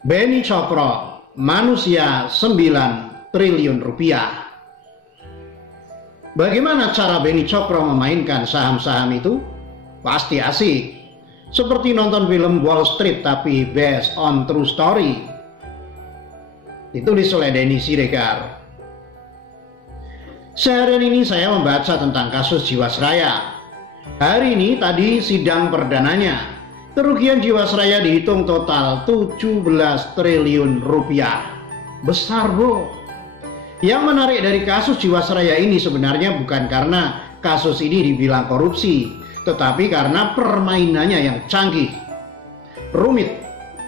Beni Cokro, manusia 9 triliun rupiah. Bagaimana cara Beni Cokro memainkan saham-saham itu? Pasti asik. Seperti nonton film Wall Street tapi based on true story. Ditulis oleh Denny Siregar. Seharian ini saya membaca tentang kasus Jiwasraya. Hari ini tadi sidang perdananya. Kerugian Jiwasraya dihitung total 17 triliun rupiah. Besar, bro. Yang menarik dari kasus Jiwasraya ini sebenarnya bukan karena kasus ini dibilang korupsi, tetapi karena permainannya yang canggih, rumit,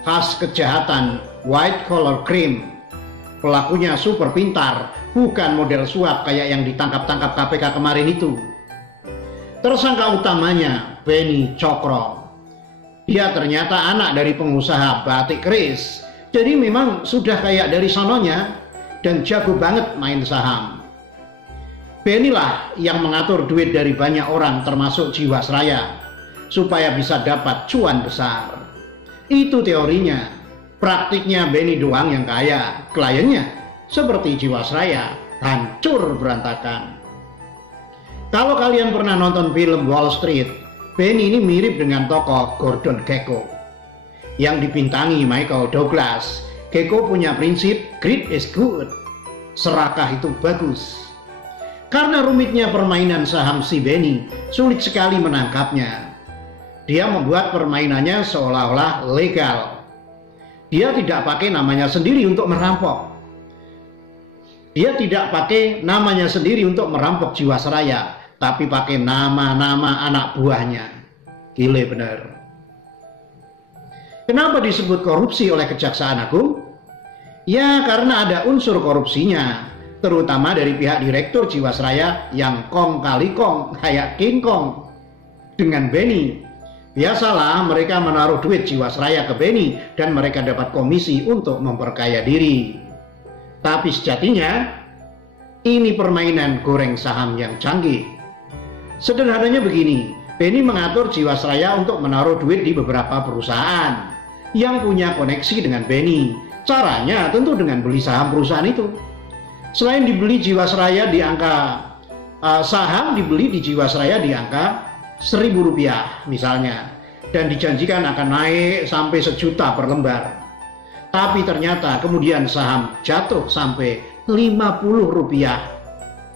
khas kejahatan, white collar crime. Pelakunya super pintar, bukan model suap kayak yang ditangkap-tangkap KPK kemarin itu. Tersangka utamanya Beni Cokro. Dia ternyata anak dari pengusaha batik keris, jadi memang sudah kayak dari sononya dan jago banget main saham. Beni lah yang mengatur duit dari banyak orang termasuk Jiwasraya supaya bisa dapat cuan besar. Itu teorinya. Praktiknya Beni doang yang kaya, kliennya seperti Jiwasraya hancur berantakan. Kalau kalian pernah nonton film Wall Street, Beni ini mirip dengan tokoh Gordon Gekko yang dibintangi Michael Douglas. Gekko punya prinsip greed is good, serakah itu bagus. Karena rumitnya permainan saham si Beni, sulit sekali menangkapnya. Dia membuat permainannya seolah-olah legal. Dia tidak pakai namanya sendiri untuk merampok. Dia tidak pakai namanya sendiri untuk merampok Jiwasraya, tapi pakai nama-nama anak buahnya. Gile bener. Kenapa disebut korupsi oleh Kejaksaan Agung? Ya karena ada unsur korupsinya, terutama dari pihak direktur Jiwasraya yang kong kali kong, kayak King Kong dengan Beni. Biasalah mereka menaruh duit Jiwasraya ke Beni dan mereka dapat komisi untuk memperkaya diri. Tapi sejatinya ini permainan goreng saham yang canggih. Sederhananya begini, Beni mengatur Jiwasraya untuk menaruh duit di beberapa perusahaan yang punya koneksi dengan Beni. Caranya tentu dengan beli saham perusahaan itu. Selain dibeli Jiwasraya di angka saham dibeli di Jiwasraya di angka Rp1.000 misalnya, dan dijanjikan akan naik sampai 1 juta per lembar. Tapi ternyata kemudian saham jatuh sampai Rp50,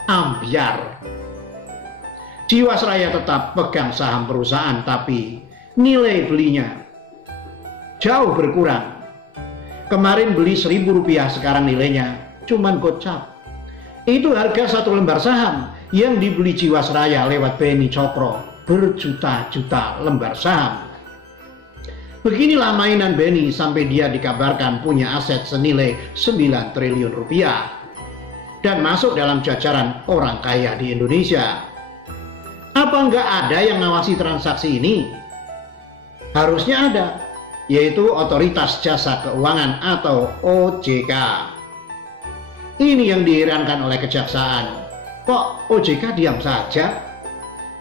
ambyar. Jiwasraya tetap pegang saham perusahaan, tapi nilai belinya jauh berkurang. Kemarin beli Rp1.000, sekarang nilainya cuman gocap. Itu harga 1 lembar saham yang dibeli Jiwasraya lewat Beni Cokro, berjuta-juta lembar saham. Beginilah mainan Beni sampai dia dikabarkan punya aset senilai 9 triliun rupiah dan masuk dalam jajaran orang kaya di Indonesia. Apa enggak ada yang ngawasi transaksi ini? Harusnya ada, yaitu Otoritas Jasa Keuangan atau OJK. Ini yang diherankan oleh Kejaksaan. Kok OJK diam saja?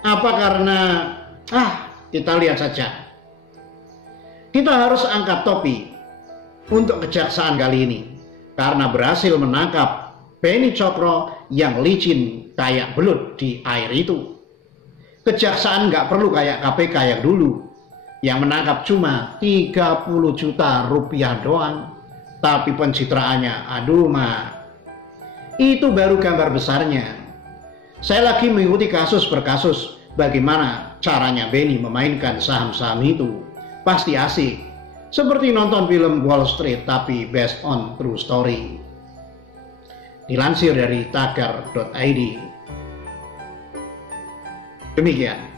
Apa karena kita lihat saja. Kita harus angkat topi untuk Kejaksaan kali ini karena berhasil menangkap Beni Cokro yang licin kayak belut di air itu. Kejaksaan nggak perlu kayak KPK yang dulu yang menangkap cuma 30 juta rupiah doang, tapi pencitraannya aduh mah. Itu baru gambar besarnya. Saya lagi mengikuti kasus per kasus bagaimana caranya Beni memainkan saham-saham itu. Pasti asik. Seperti nonton film Wall Street tapi based on true story. Dilansir dari tagar.id. Demikian.